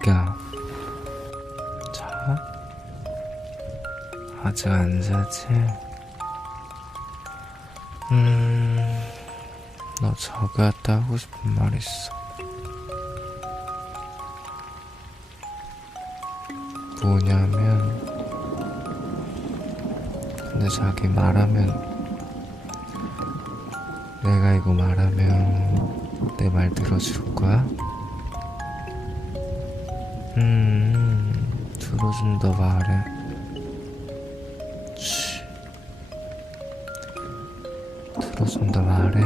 자기야, 자? 아직 안 자지? 너 자기한테 하고 싶은 말 있어. 뭐냐면, 근데 자기 말하면, 내가 이거 말하면 내 말 들어줄 거야? 들어준다 말해. 치. 들어준다 말해.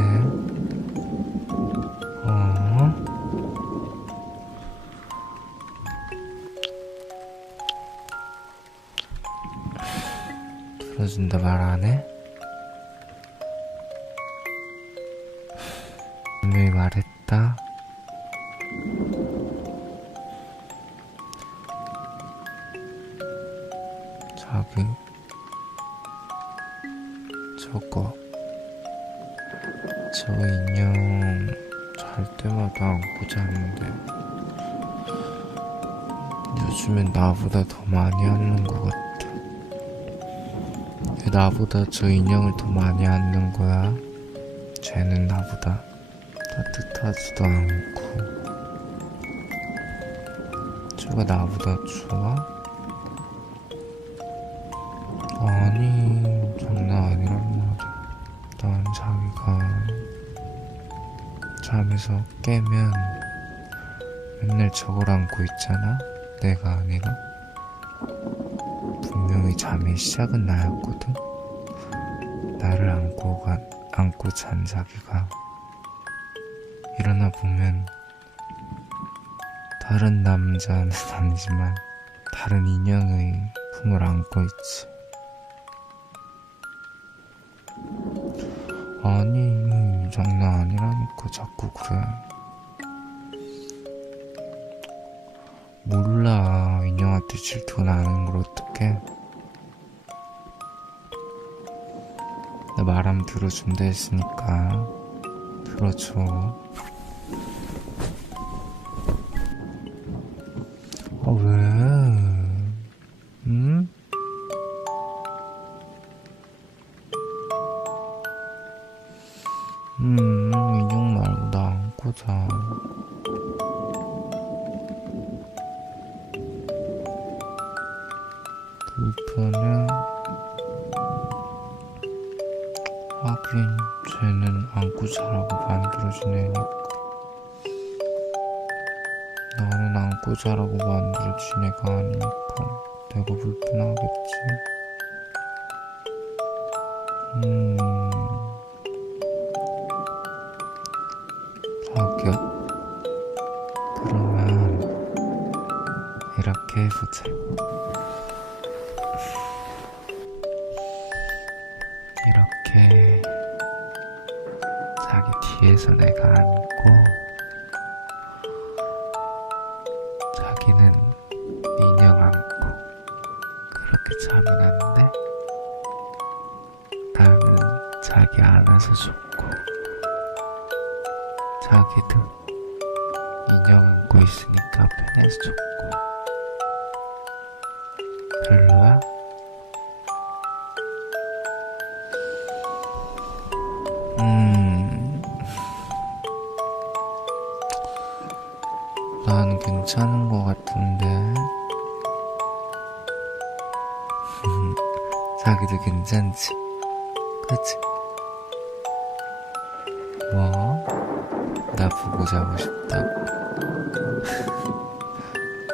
어? 들어준다 말 안 해? 분명히 말했다. 자기, 저 인형 잘 때마다 안고 자는데 요즘엔 나보다 더 많이 안는 것 같아. 왜 나보다 저 인형을 더 많이 안는 거야? 쟤는 나보다 따뜻하지도 않고. 저가 나보다 좋아? 아니, 장난 아니란 말이야. 난 자기가 잠에서 깨면 맨날 저걸 안고 있잖아? 내가 아니라. 분명히 잠의 시작은 나였거든? 나를 안고 잔 자기가 일어나 보면 다른 남자는 아니지만 다른 인형의 품을 안고 있지. 아니, 장난 아니라니까 자꾸 그래. 몰라, 인형한테 질투가 나는 걸 어떡해. 나 말하면 들어준다 했으니까 들어줘. 아, 왜? 응? 인형 말고 나 안고 자. 불편해? 하긴 쟤는 안고 자라고 만들어준 애니까. 나는 안고 자라고 만들어준 애가 아니니까 내가 불편하겠지. 자기야, 그러면 이렇게 해보자. 이렇게 자기 뒤에서 내가 안고 자기는 인형 안고 그렇게 자면 안 돼. 나는 자기 안아서 좋고 자기도 인형 안고 있으니까 편해서 좋고. 별로야? 난 괜찮은 것 같은데. 자기도 괜찮지? 그치? 뭐? 나 보고 자고 싶다고?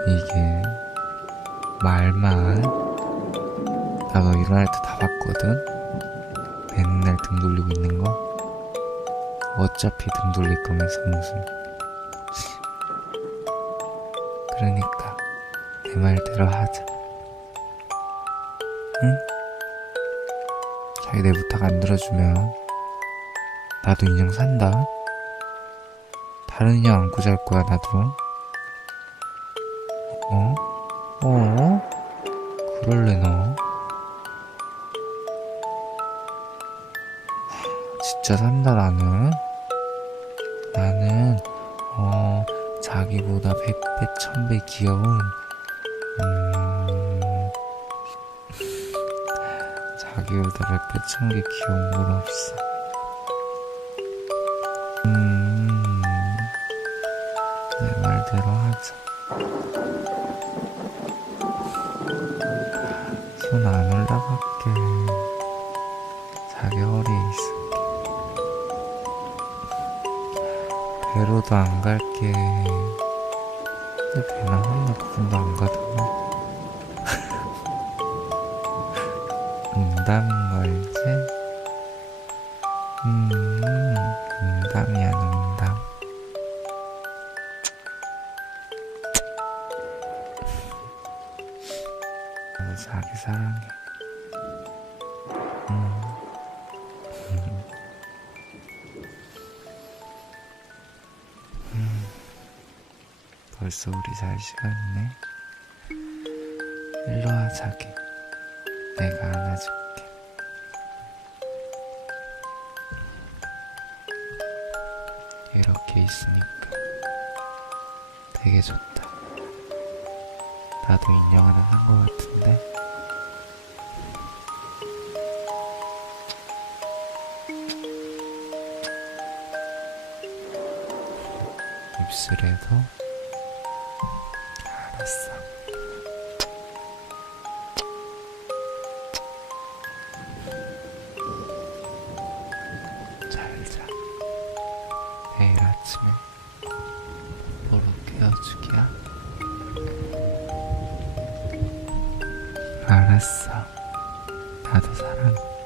이게 말만. 나 너 일어날 때 다 봤거든? 맨날 등 돌리고 있는 거? 어차피 등 돌릴 거면서 무슨. 그러니까 내 말대로 하자. 응? 자기 내 부탁 안 들어주면 나도 인형 산다. 다른 인형 안고 잘 거야 나도. 어? 어? 그럴래 너? 진짜 산다 나는. 자기보다 100배, 1000배 귀여운, 자기보다 100배, 1000개 귀여운 건 없어. 내 말대로 하자. 손 안 올라갈게. 자기 허리에 있을게. 배로도 안 갈게. 내 배나 혼나 그분도 안 가잖아. 농담인 걸지? 농담이야, 농담. 나도 자기 사랑해. 벌써 우리 잘 시간이네. 일로와, 자기. 내가 안아줄게. 이렇게 있으니까 되게 좋다. 나도 인형 하나 산 거 같은데? 입술에도. 알았어. 잘 자. 내일 아침에 보러 깨워주기야. 알았어. 나도 사랑해.